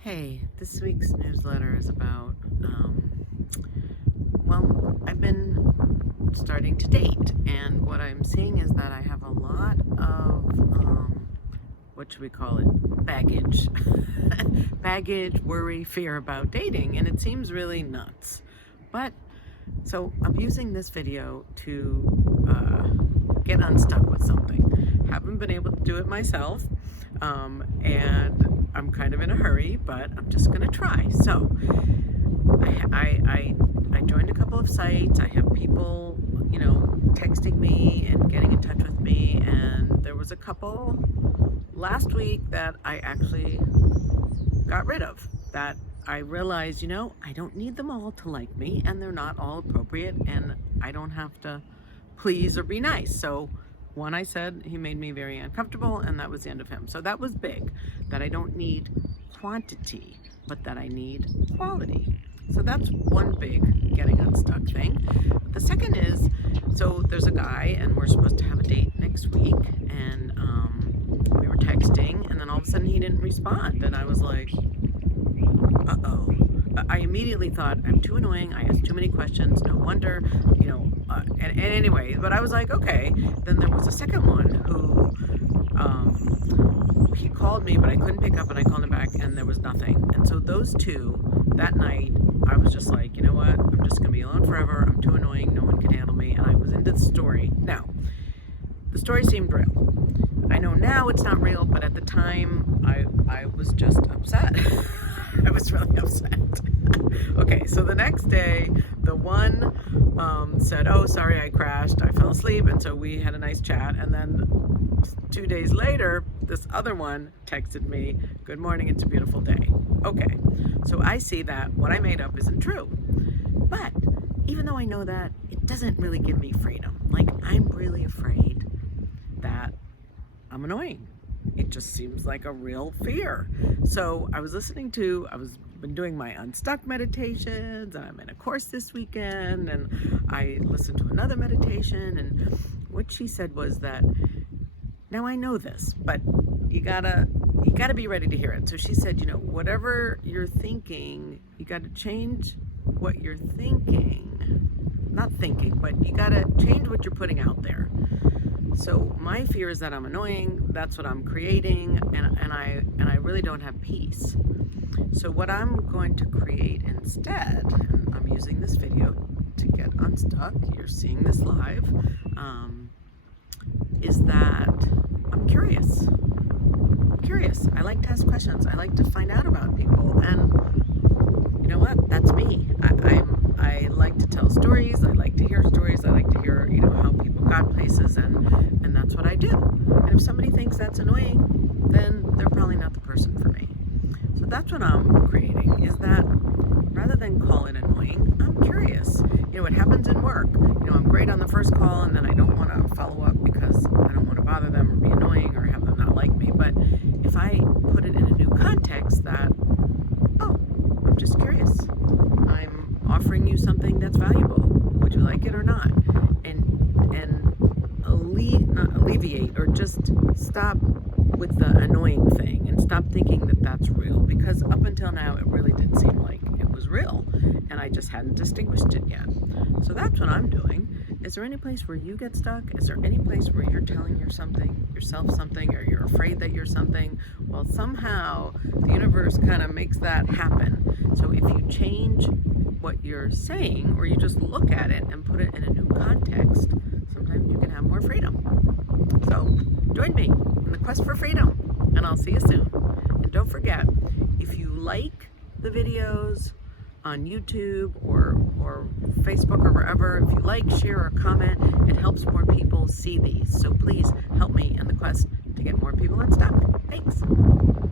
Hey, this week's newsletter is about, well, I've been starting to date, and what I'm seeing is that I have a lot of, what should we call it? Baggage. Baggage, worry, fear about dating, and it seems really nuts. But, so I'm using this video to get unstuck with something. Haven't been able to do it myself, and I'm kind of in a hurry, but I'm just gonna try. So I joined a couple of sites. I have people, texting me and getting in touch with me, and there was a couple last week that I actually got rid of, that I realized, I don't need them all to like me, and they're not all appropriate, and I don't have to please or be nice. So one, I said he made me very uncomfortable, and that was the end of him. So that was big, that I don't need quantity, but that I need quality. So that's one big getting unstuck thing. The second is, so there's a guy, and we're supposed to have a date next week, and we were texting, and then all of a sudden he didn't respond, and I was like, uh-oh. I immediately thought, I'm too annoying, I asked too many questions, no wonder, and anyway, but I was like, okay. Then there was a second one who, he called me, but I couldn't pick up, and I called him back, and there was nothing. And so those two, that night, I was just like, you know what, I'm just gonna be alone forever, I'm too annoying, no one can handle me, and I was into the story. Now, the story seemed real. I know now it's not real, but at the time, I was just upset. I was really upset. Okay, so the next day, the one said, oh, sorry, I crashed, I fell asleep, and so we had a nice chat, and then 2 days later, this other one texted me, good morning, it's a beautiful day. Okay, so I see that what I made up isn't true. But even though I know that, it doesn't really give me freedom. Like, I'm really afraid that I'm annoying. It just seems like a real fear. So I was been doing my unstuck meditations, and I'm in a course this weekend, and I listened to another meditation, and what she said was that, now I know this, but you gotta be ready to hear it. So she said, whatever you're thinking, you gotta change what you're thinking. Not thinking, but you gotta change what you're putting out there. So my fear is that I'm annoying, that's what I'm creating, and I really don't have peace. So what I'm going to create instead, and I'm using this video to get unstuck, you're seeing this live, is that I'm curious. I like to ask questions. I like to find out about people, and you know what? That's me. I like to tell stories. I like to hear stories. I like to hear, how people got places, and that's what I do. And if somebody thinks that's annoying, then they're probably not the person for me. So that's what I'm creating, is that rather than call it annoying, I'm curious. It happens in work. I'm great on the first call, and then I don't want to follow up because I don't want to bother them or be annoying or have them not like me. But if I put it in a new context that, oh, I'm just curious. I'm offering you something that's valuable. Would you like it or not? And not alleviate, or just stop with the annoying thing and stop thinking that that's real, because up until now it really did seem like it was real, and I just hadn't distinguished it yet. So that's what I'm doing. Is there any place where you get stuck? Is there any place where you're telling yourself something, or you're afraid that you're something? Well, somehow the universe kind of makes that happen. So if you change what you're saying, or you just look at it and put it in a new context, sometimes you can have more freedom. So join me in the quest for freedom, and I'll see you soon. And don't forget, if you like the videos on YouTube or Facebook or wherever, if you like, share, or comment, it helps more people see these. So please help me in the quest to get more people unstuck. Thanks.